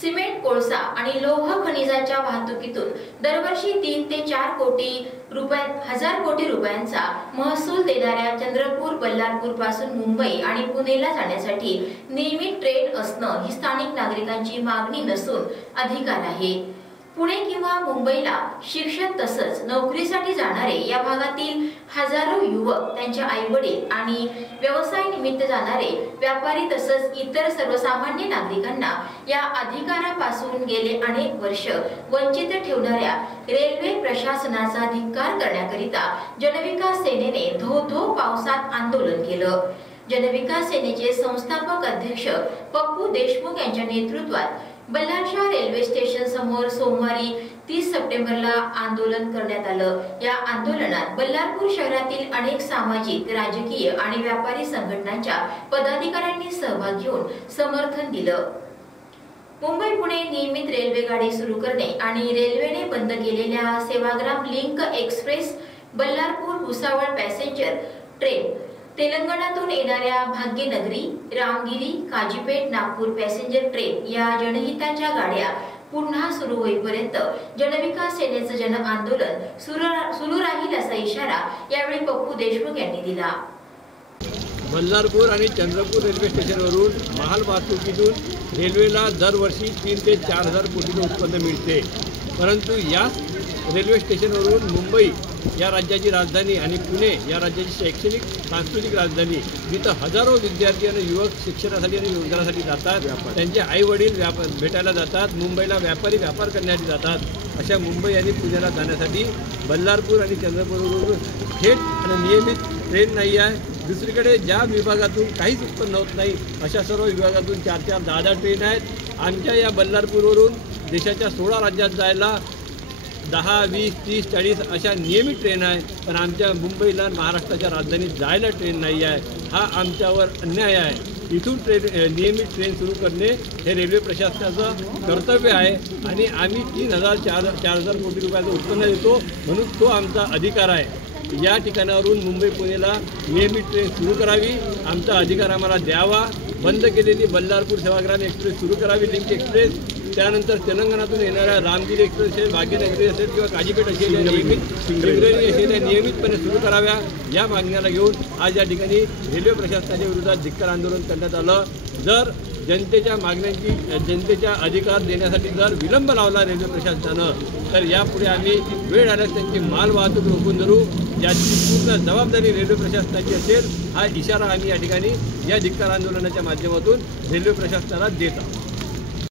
Cement, कोळसा आणि लोह खनिजाच्या वाहतुकीतून दरवर्षी 3 ते 4 हजार कोटी रुपयांचा महसूल देणाऱ्या चंद्रपूर, बल्लारपूर पासून मुंबई आणि पुणेला जाण्यासाठी नियमित ट्रेन असणं ही स्थानिक नागरिकांची मागणी नसून अधिकार आहे। पुणे किंवा मुंबईला शिक्षण तसंच नोकरीसाठी जाणारे या भागातील हजारो युवक, त्यांच्या आई-वडील आणि व्यवसाय निमित्त जाणारे व्यापारी तसंच इतर सर्वसामान्य नागरिकांना या अधिकारापासून गेले अनेक वर्ष वंचित ठेवणाऱ्या रेल्वे प्रशासनाचा धिक्कार करण्याकरिता जनविकास सेनेने धो-धो पावसात आंदोलन केलं। जनविकास सेनेचे संस्थापक अध्यक्ष पप्पू देशमुख यांच्या नेतृत्वात बल्लारशाह रेल्वे स्टेशन समोर सोमवारी 30 सप्टेंबरला आंदोलन करण्यात आलं। या आंदोलनात बल्लारपूर शहरातील अनेक सामाजिक, राजकीय आणि व्यापारी संघटनांच्या पदाधिकाऱ्यांनी सहभाग घेऊन समर्थन दिलं। मुंबई पुणे नियमित रेल्वे गाडी सुरू करणे आणि रेल्वेने बंद केलेल्या Sevagram link express, Ballarpur Bhusawal passenger train, तेलंगणातून येणाऱ्या भाग्यनगरी, रामगिरी, काजीपेट, नागपूर पॅसेंजर ट्रेन या जनहिताच्या गाड्या पुन्हा सुरू होईपर्यंत जनविकास सेनेचं जन आंदोलन सुरू राहील असा इशारा यावेळी पप्पू देशमुख यांनी दिला। बल्लारपूर आणि चंद्रपूर रेल्वे स्टेशनवरून माल वाहतुकीतून रेल्वेला दरवर्षी 3 ते 4 हजार कोटीचे उत्पन्न मिळते, परंतु याच रेल्वे स्टेशनवरून मुंबई या राज्याची राजधानी आणि पुणे या राज्याची शैक्षणिक सांस्कृतिक राजधानी, जिथं हजारो विद्यार्थी आणि युवक शिक्षणासाठी आणि रोजगारासाठी जातात, त्यांचे आई वडील भेटायला जातात, मुंबईला व्यापारी व्यापार करण्यासाठी जातात। अशा मुंबई आणि पुण्याला जाण्यासाठी बल्लारपूर आणि चंद्रपूरवरून थेट आणि नियमित ट्रेन नाही आहे। दुसरीकडे ज्या विभागातून काहीच उत्पन्न होत नाही अशा सर्व विभागातून 4-4, 10-10 ट्रेन आहेत। आमच्या या बल्लारपूरवरून देशाच्या 16 राज्यात जायला 10, 20, 30, 40 अशा नियमित ट्रेन आहे, पण आमच्या मुंबईला महाराष्ट्राच्या राजधानीत जायला ट्रेन नाही आहे। हा आमच्यावर अन्याय आहे। इथून नियमित ट्रेन सुरू करणे हे रेल्वे प्रशासनाचं कर्तव्य आहे आणि आम्ही 3,000-4,000 कोटी रुपयाचं उत्पन्न देतो, म्हणून तो आमचा अधिकार आहे। या ठिकाणावरून मुंबई पुणेला नियमित ट्रेन सुरू करावी, आमचा अधिकार आम्हाला द्यावा। बंद केलेली बल्लारपूर सेवाग्राम एक्सप्रेस सुरू करावी, लिंक एक्सप्रेस। त्यानंतर तेलंगणातून येणाऱ्या रामगिरी एक्सप्रेस असेल, भाग्यनगरी असेल किंवा काजीपेट असेल, नियमितपणे सुरू कराव्या। या मागण्याला घेऊन आज या ठिकाणी रेल्वे प्रशासनाच्या विरोधात धिक्कार आंदोलन करण्यात आलं। जर जनतेच्या मागण्यांची, जनतेच्या अधिकार देण्यासाठी जर विलंब लावला रेल्वे प्रशासनानं, तर यापुढे आम्ही वेळ आल्यास त्यांची माल वाहतूक रोखून धरू, याची पूर्ण जबाबदारी रेल्वे प्रशासनाची असेल। हा इशारा आम्ही या ठिकाणी या धिक्कार आंदोलनाच्या माध्यमातून रेल्वे प्रशासनाला देत आहोत।